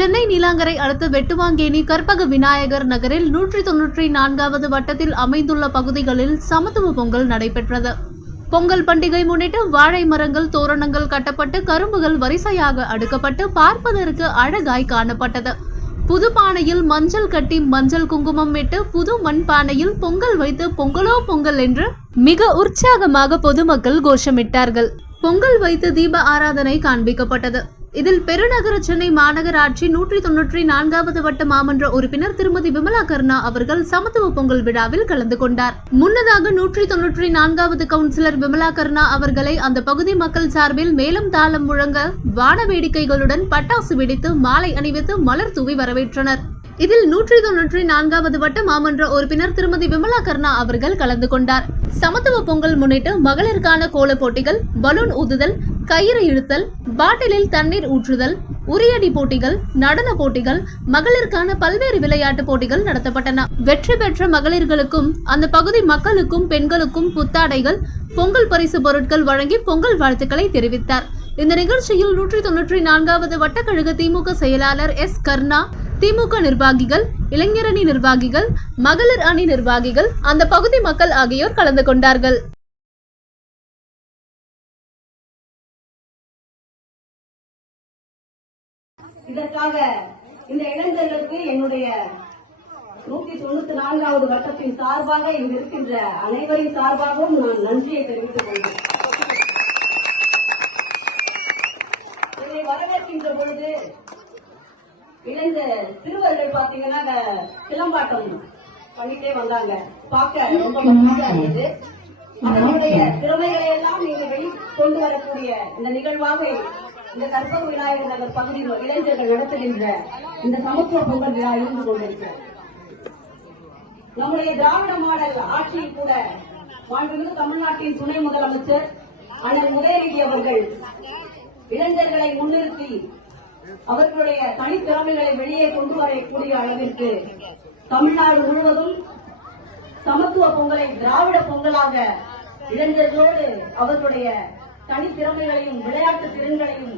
சென்னை நீலாங்கரை அடுத்த வெட்டுவாங்கேணி கற்பக விநாயகர் நகரில் நூற்றி தொன்னூற்றி நான்காவது வட்டத்தில் அமைந்துள்ள பகுதிகளில் சமத்துவ பொங்கல் நடைபெற்றது. பொங்கல் பண்டிகை முன்னிட்டு வாழை மரங்கள் தோரணங்கள் கட்டப்பட்டு கரும்புகள் வரிசையாக அடுக்கப்பட்டு பார்ப்பதற்கு அழகாய் காணப்பட்டது. புது பானையில் மஞ்சள் கட்டி மஞ்சள் குங்குமம் இட்டு புது மண் பானையில் பொங்கல் வைத்து பொங்கலோ பொங்கல் என்று மிக உற்சாகமாக பொதுமக்கள் கோஷமிட்டார்கள். பொங்கல் வைத்து தீப ஆராதனை காண்பிக்கப்பட்டது. இதில் பெருநகர சென்னை மாநகராட்சி நூற்றி தொன்னூற்றி நான்காவது வட்ட மாமன்ற உறுப்பினர் திருமதி விமலா கருணா அவர்கள் சமத்துவ பொங்கல் விழாவில் கலந்து கொண்டார். முன்னதாக நூற்றி தொன்னூற்றி நான்காவது கவுன்சிலர் விமலா கருணா அவர்களை அந்த பகுதி மக்கள் சார்பில் மேலும் தாளம் முழங்க வான வேடிக்கைகளுடன் பட்டாசு வெடித்து மாலை அணிவித்து மலர் தூவி வரவேற்றனர். இதில் நூற்றி தொன்னூற்றி நான்காவது வட்ட மாமன்ற உறுப்பினர் திருமதி விமலா கர்ணா அவர்கள் கலந்து கொண்டார். சமத்துவ பொங்கல் முன்னிட்டு மகளிருக்கான கோலப் போட்டிகள் பலூன் ஊதுதல் கயிறு இழுத்தல் பாட்டிலில் தண்ணீர் ஊற்றுதல் உரியடி போட்டிகள் நடன போட்டிகள் மகளிருக்கான பல்வேறு விளையாட்டு போட்டிகள் நடத்தப்பட்டன. வெற்றி பெற்ற மகளிர்களுக்கும் அந்த பகுதி மக்களுக்கும் பெண்களுக்கும் புத்தாடைகள் பொங்கல் பரிசு பொருட்கள் வழங்கி பொங்கல் வாழ்த்துக்களை தெரிவித்தார். இந்த நிகழ்ச்சியில் நூற்றி தொன்னூற்றி நான்காவது வட்டக்கழக திமுக செயலாளர் எஸ். கர்ணா திமுக நிர்வாகிகள் இளைஞரணி நிர்வாகிகள் மகளிர் அணி நிர்வாகிகள் அந்த பகுதி மக்கள் ஆகியோர் கலந்து கொண்டார்கள். இதற்காக இந்த இளைஞர்களுக்கு என்னுடைய நூத்தி தொண்ணூத்தி நான்காவது வட்டத்தின் சார்பாக இங்கு இருக்கின்ற அனைவரின் சார்பாகவும் நான் நன்றியை தெரிவித்துக் கொள்கிறேன். இதை வரவேற்கின்ற பொழுது இளைஞ சிறுவர்கள் பாத்தீங்கன்னா சிலம்பாட்டம் பண்ணிட்டே வந்தாங்க. பார்க்க ரொம்ப மகிழ்ச்சியா இருந்தது. அவர்களுடைய திறமைகளை எல்லாம் நீங்க வெளி கொண்டு வரக்கூடிய இந்த நிகழ்வாக இந்த கற்பக விநாயகர் நகர் பகுதியில் இளைஞர்கள் நடத்துகின்ற இந்த சமத்துவ பொங்கல் விழா இருந்து கொண்டிருக்கிறது. நம்முடைய திராவிட மாடல் ஆட்சியில் கூட மாண்புமிகு தமிழ்நாட்டின் துணை முதலமைச்சர் அண்ணன் உதயநிதி அவர்கள் இளைஞர்களை முன்னிறுத்தி அவர்களுடைய தனித்திறமைகளை வெளியே கொண்டு வரக்கூடிய அளவிற்கு தமிழ்நாடு முழுவதும் சமத்துவ பொங்கலை திராவிட பொங்கலாக இளைஞர்களோடு அவர்களுடைய தனித்திறமைகளையும் விளையாட்டு திறன்களையும்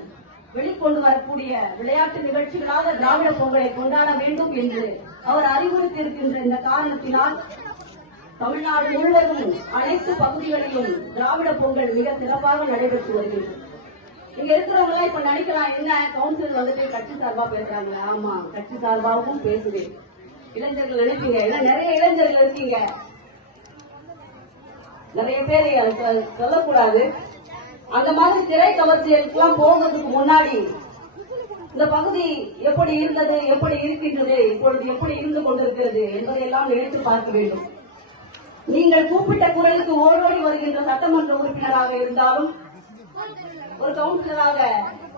வெளிக்கொண்டு வரக்கூடிய விளையாட்டு நிகழ்ச்சிகளாக திராவிட பொங்கலை கொண்டாட வேண்டும் என்று அவர் அறிவுறுத்தியிருக்கின்ற இந்த காரணத்தினால் தமிழ்நாடு முழுவதும் அனைத்து பகுதிகளிலும் திராவிட பொங்கல் மிக சிறப்பாக நடைபெற்று வருகிறது. இங்க இருக்கிறவங்க எல்லாம் இப்ப நினைக்கலாம் என்ன? கவுன்சில் வந்துட்டு கட்சி சார்பா பேசுறாங்க ஆமா கட்சி சார்பாகவும் பேசுவேன். இளைஞர்கள் நினைப்பீங்க. ஏன்னா நிறைய இளைஞர்கள் இருக்கீங்க. நிறைய பேர் சொல்லக்கூடாது. அந்த மாதிரி திரை கவர்ச்சியெல்லாம் போகிறதுக்கு முன்னாடி இந்த பகுதி எப்படி இருந்தது எப்படி இருக்கின்றது இப்பொழுது எப்படி இருந்து கொண்டிருக்கிறது என்பதையெல்லாம் நினைத்து பார்க்க வேண்டும். நீங்கள் கூப்பிட்ட குரலுக்கு ஓடோடி வருகின்ற சட்டமன்ற உறுப்பினராக இருந்தாலும் ஒரு கவுன்சிலராக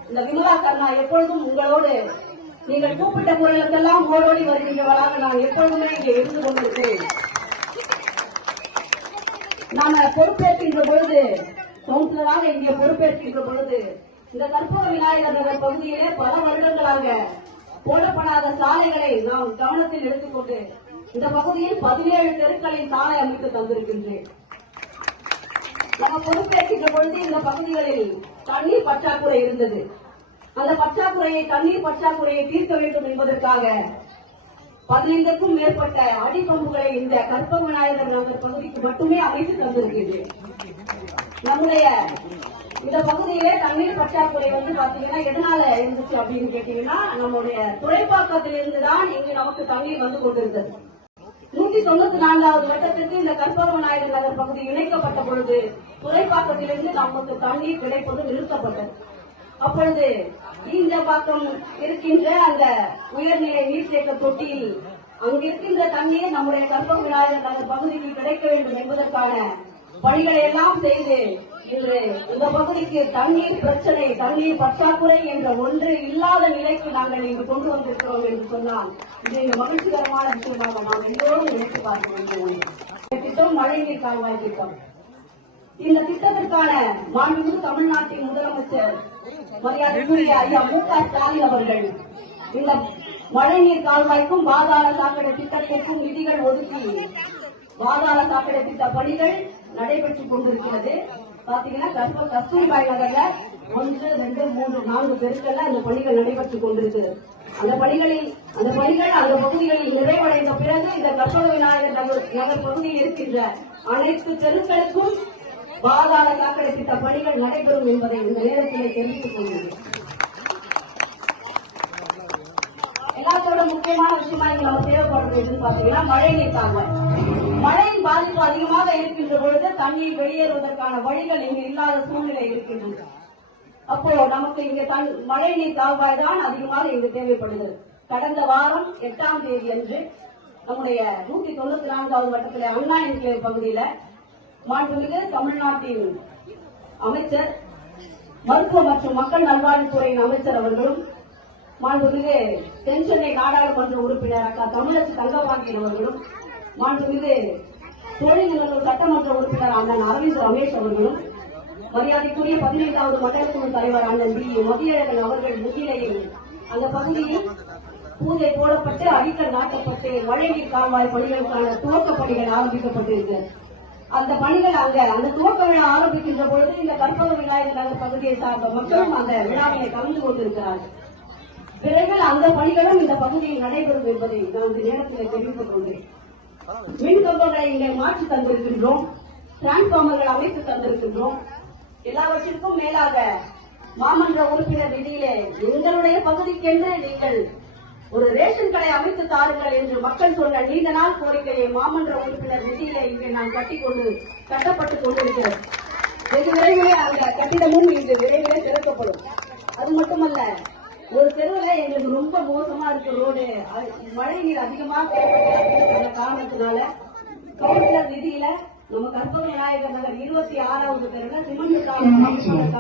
இந்த விமலா கர்ணா எப்பொழுதும் உங்களோடு நீங்கள் கூப்பிட்ட குரலுக்கெல்லாம் ஓடோடி வருகின்றவராக நான் எப்பொழுதுமே இங்கே இருந்து கொண்டிருக்கிறேன். நாம பொறுப்பேற்கின்ற பொழுது கவுன்சிலராக இங்கே பொறுப்பேற்றிருக்கிற பொழுது இந்த கற்பக விநாயகர் நகர் பகுதியிலே பல வருடங்களாக போடப்படாத சாலைகளை நாம் கவனத்தில் எடுத்துக்கொண்டு இந்த பகுதியில் பதினேழு தெருக்களின் சாலை அமைத்து தந்திருக்கின்றேன். நம்ம பொறுப்பேற்கின்ற பொழுது இந்த பகுதிகளில் தண்ணீர் பற்றாக்குறை இருந்தது. அந்த பற்றாக்குறையை தண்ணீர் பற்றாக்குறையை தீர்க்க வேண்டும் என்பதற்காக பதினைந்துக்கும் மேற்பட்ட அடிப்பம்புகளை இந்த கற்ப விநாயகர் நகர் பகுதிக்கு மட்டுமே அமைத்து தந்திருக்கின்றேன். நம்முடைய இந்த பகுதியிலே தண்ணீர் பற்றாக்குறை வந்து பாத்தீங்கன்னா எதனால இருந்துச்சு அப்படின்னு கேட்டீங்கன்னா நம்முடைய துறைப்பாக்கத்திலிருந்து தான் இங்கு நமக்கு தண்ணீர் வந்து கொண்டிருந்தது. நூத்தி தொண்ணூத்தி நான்காவது வட்டத்திற்கு இந்த கற்பக நாயுடு நகர் பகுதி இணைக்கப்பட்ட பொழுது துறைப்பாக்கத்திலிருந்து நமக்கு தண்ணீர் கிடைப்பது நிறுத்தப்பட்டது. அப்பொழுது இந்த பாக்கம் இருக்கின்ற அந்த உயர்நிலை நீர்த்தேக்க தொட்டியில் அங்கிருக்கின்ற தண்ணீர் நம்முடைய கற்பக விநாயகர் நகர் பகுதியில் கிடைக்க வேண்டும் என்பதற்கான பணிகளை எல்லாம் செய்து இன்று இந்த பகுதிக்கு தண்ணீர் பிரச்சனை தண்ணீர் பற்றாக்குறை என்ற ஒன்று இல்லாத நிலைக்கு நாங்கள் இங்கு கொண்டு வந்திருக்கிறோம் என்று சொன்னால் இது மகிழ்ச்சிகரமான விஷயமாக நாம் எல்லோரும் நினைத்து பார்க்க வேண்டும். இந்த திட்டம் மழைநீர் கால்வாய் திட்டம். இந்த திட்டத்திற்கான மாண்புமிகு தமிழ்நாட்டின் முதலமைச்சர் மரியாதைக்குரிய ஐயா மு க ஸ்டாலின் அவர்கள். இந்த மழைநீர் கால்வாய்க்கும் பாதாள சாக்கடை திட்டத்திற்கும் நிதிகள் ஒதுக்கி பாதாள சாக்கடை திட்ட பணிகள் நடைபெற்றுக் கொண்டிருக்கிறது. பாத்தீங்கன்னா கஸ்தூ- கஸ்தூரிபாய் நகர்ல ஒன்று ரெண்டு மூன்று நான்கு தெருக்கள்ல அந்த பணிகள் நடைபெற்றுக் கொண்டிருக்கிறது அந்த பணிகளில் அந்த பணிகள் அந்த பகுதிகளில் நிறைவடைந்த பிறகு இந்த கற்பக விநாயகர் நகர் பகுதியில் இருக்கின்ற அனைத்து தெருக்களுக்கும் பாதாள சாக்கடை திட்ட பணிகள் நடைபெறும் என்பதை இந்த நேரத்திலே தெரிவித்துக் கொள்கிறேன். எல்லாத்தோட முக்கியமான விஷயமா இங்க நம்ம தேவைப்படுறது எதுன்னு பாத்தீங்கன்னா மழை நீர் தாங்க. அதிகமாக இருக்கின்ற பொழுது தண்ணீர் வெளியேறுவதற்கான வழிகள் இங்கு இல்லாத சூழ்நிலை இருக்கின்றது. அப்போ நமக்கு இங்கே தன் மழை நீர் தாழ்வாய் தான் அதிகமாக இங்கு தேவைப்படுகிறது. கடந்த வாரம் எட்டாம் தேதி அன்று நம்முடைய நூத்தி தொண்ணூத்தி நான்காவது வட்டத்திலே அண்ணா என்கிற பகுதியில மாண்புமிகு தமிழ்நாட்டின் அமைச்சர் மருத்துவ மற்றும் மக்கள் நல்வாழ்வுத்துறையின் அமைச்சர் அவர்களும் மாண்புமிகு தென்சென்னை நாடாளுமன்ற உறுப்பினர் அக்கா தமிழரசு தங்கபாண்டியன் அவர்களும் மாண்புமிகு தொழில்நுட்ப சட்டமன்ற உறுப்பினர் அண்ணன் அரவிந்த் ரமேஷ் அவர்களும் மரியாதைக்குரிய பதினைந்தாவது மண்டலக்குழு தலைவர் அண்ணன் பி மதியழகன் அவர்கள் முன்னிலையில் அந்த பகுதியில் பூஜை போடப்பட்டு அடிக்கல் நாட்டப்பட்டு மழைநீர் கால்வாய் பணிகளுக்கான துவக்க பணிகள் ஆரம்பிக்கப்பட்டிருக்கு அந்த பணிகள் அங்க அந்த துவக்க விழா ஆரம்பிக்கின்ற பொழுது இந்த கற்பக விநாயகர் நகர் பகுதியை சார்ந்த மக்களும் அந்த விழாவிலே கலந்து கொண்டிருக்கிறார்கள். விரைவில் அந்த பணிகளும் இந்த பகுதியில் நடைபெறும் என்பதை நான் இந்த நேரத்தில் தெரிவித்துக் கொண்டேன் மின் கம்பங்களை இங்கே மாற்றி தந்திருக்கின்றோம். டிரான்ஸ்பார்மர்கள் அமைத்து தந்திருக்கின்றோம். எல்லாவற்றிற்கும் மேலாக மாமன்ற உறுப்பினர் நிதியிலே எங்களுடைய பகுதிக்கென்று நீங்கள் ஒரு ரேஷன் கடை அமைத்து தாருங்கள் என்று மக்கள் சொன்ன நீண்ட நாள் கோரிக்கையை மாமன்ற உறுப்பினர் நிதியிலே இங்கே நான் கட்டிக்கொண்டு கட்டப்பட்டுக் கொண்டிருக்கிறோம் வெகு விரைவிலே அந்த கட்டிடமும் இன்று விரைவிலே திறக்கப்படும். அது மட்டுமல்ல ஒரு தெருவுல எங்களுக்கு ரொம்ப மோசமா இருக்கு ரோடு. மழை நீர் அதிகமா அந்த காரணத்தினால கவுன்சிலர் நிதியில நம்ம கற்பக விநாயகர் நகர் இருபத்தி ஆறாவது தெருவில் சிமெண்ட்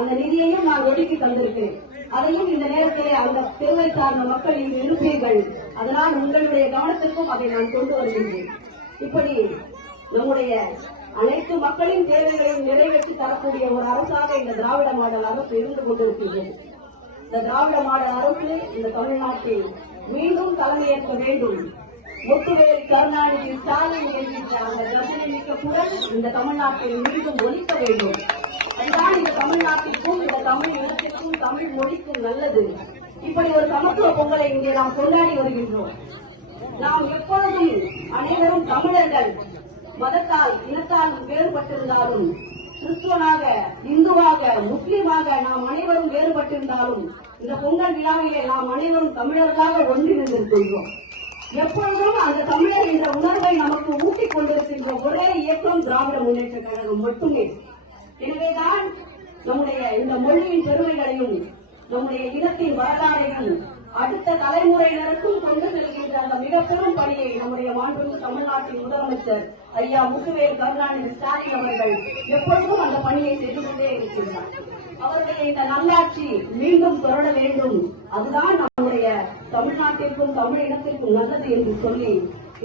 அந்த நிதியையும் நான் ஒதுக்கி தந்திருக்கேன் அதையும் இந்த நேரத்தில் அந்த தெருவை சார்ந்த மக்கள் இங்கு இருப்பீர்கள். அதனால் உங்களுடைய கவனத்திற்கும் அதை நான் கொண்டு வருகின்றேன். இப்படி நம்முடைய அனைத்து மக்களின் தேவைகளையும் நிறைவேற்றி தரக்கூடிய ஒரு அரசாக இந்த திராவிட மாடல் அரசு இருந்து கொண்டிருக்கின்றது இந்த திராவிட மாடல் அரசு இந்த தமிழ்நாட்டில் மீண்டும் தலைமையேற்க வேண்டும். முத்துவேல் கருணாநிதி ஸ்டாலின் என்கின்ற அந்த ரசனை மிக்க குரல் இந்த தமிழ்நாட்டில் மீண்டும் ஒலிக்க வேண்டும். அதுதான் இந்த தமிழ்நாட்டிற்கும் இந்த தமிழ் இனத்திற்கும் தமிழ் மொழிக்கும் நல்லது. இப்படி ஒரு சமத்துவ பொங்கலை இங்கே நாம் கொண்டாடி வருகின்றோம். நாம் எப்பொழுதும் அனைவரும் தமிழர்கள். மதத்தால் இனத்தால் வேறுபட்டிருந்தாலும் கிறிஸ்துவனாக இந்துவாக முஸ்லீமாக நாம் அனைவரும் வேறுபட்டிருந்தாலும் இந்த பொங்கல் விழாவிலே நாம் அனைவரும் தமிழர்களாக ஒன்றிணைந்திருக்கின்றோம் எப்பொழுதும் அந்த தமிழர் என்ற உணர்வை நமக்கு ஊட்டிக் கொண்டிருக்கின்ற ஒரே இயக்கம் திராவிட முன்னேற்ற கழகம் மட்டுமே. எனவேதான் நம்முடைய இந்த மொழியின் பெருமைகளையும் நம்முடைய இனத்தின் வரலாறையும் அடுத்த தலைமுறையினருக்கும் கொண்டு செல்கின்ற அந்த மிக பெரும் பணியை நம்முடைய மாண்புமிகு தமிழ்நாட்டின் முதலமைச்சர் ஐயா முத்துவேல் கருணாநிதி ஸ்டாலின் அவர்கள் எப்பொழுதும் அந்த பணியை செய்து கொண்டே இருக்கின்றார் அவருடைய இந்த நல்லாட்சி மீண்டும் தொடர வேண்டும். அதுதான் நம்முடைய தமிழ்நாட்டிற்கும் தமிழ் இனத்திற்கும் நல்லது என்று சொல்லி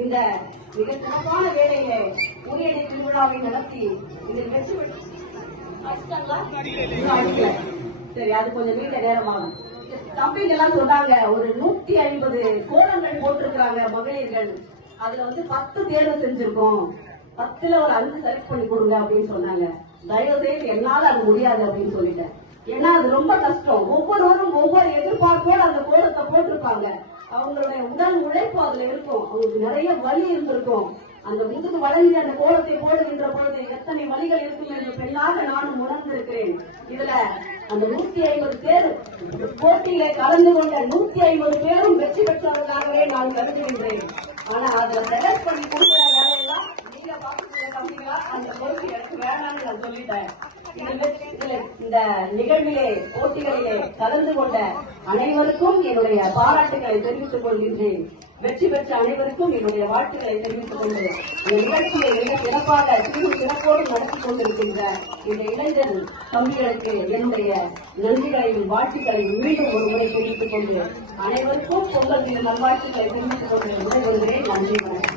இந்த மிக சிறப்பான வேலையிலே உரியடை திருவிழாவை நடத்தி இதில் வெற்றி பெற்று. சரி அது கொஞ்சம் நீண்ட நேரமாகும். தம்பிங்க எல்லாம் சொன்னாங்க ஒரு நூத்தி ஐம்பது கோலங்கள் போட்டிருக்கிறாங்க மகளிர்கள். அதுல வந்து பத்து தேர்வு செஞ்சிருக்கோம். பத்துல ஒரு அஞ்சு செலக்ட் பண்ணி கொடுங்க அப்படின்னு சொன்னாங்க. தயவு செய்து என்னால அது முடியாது அப்படின்னு சொல்லிட்டேன். ஏன்னா அது ரொம்ப கஷ்டம். ஒவ்வொருவரும் ஒவ்வொரு எதிர்பார்ப்போடு அந்த கோலத்தை போட்டிருப்பாங்க. அவங்களுடைய உடல் உழைப்பு அதுல இருக்கும். அவங்களுக்கு நிறைய வலி இருந்திருக்கும். அந்த முதுகு வளைஞ்சு அந்த கோலத்தை போடுகின்ற பொழுது எத்தனை வழிகள் இருக்கும் என்று பெண்ணாக நானும் உணர்ந்திருக்கிறேன். இதுல அந்த நூத்தி ஐம்பது பேர் போட்டியிலே கலந்து கொண்ட நூத்தி ஐம்பது பேரும் வெற்றி பெற்றவர்களாகவே நான் கருதுகின்றேன். ஆனா அதை செலக்ட் பண்ணி கொடுக்கிற வேலையெல்லாம் நீங்க பாத்துக்கிற தம்பிகளா அந்த பொறுப்பு எனக்கு வேணாம்னு நான் சொல்லிட்டேன். இந்த நிகழ்விலே போட்டிகளிலே கலந்து கொண்ட அனைவருக்கும் என்னுடைய பாராட்டுகளை தெரிவித்துக் கொள்கின்றேன். வெற்றி பெற்ற அனைவருக்கும் என்னுடைய வாழ்த்துக்களை தெரிவித்துக் கொள்கிறேன். இந்த நிகழ்ச்சியை மிக சிறப்பாக சிறு சிறப்போடு நடத்தி கொண்டிருக்கின்ற இந்த இளைஞர் தம்பிகளுக்கு என்னுடைய நன்றிகளையும் வாழ்த்துக்களையும் மீண்டும் ஒரு முறை தெரிவித்துக் கொண்டு அனைவருக்கும் பொங்கல் நல்வாழ்த்துக்களை தெரிவித்துக் கொண்டு விடைபெறுகிறேன் நன்றி வணக்கம்.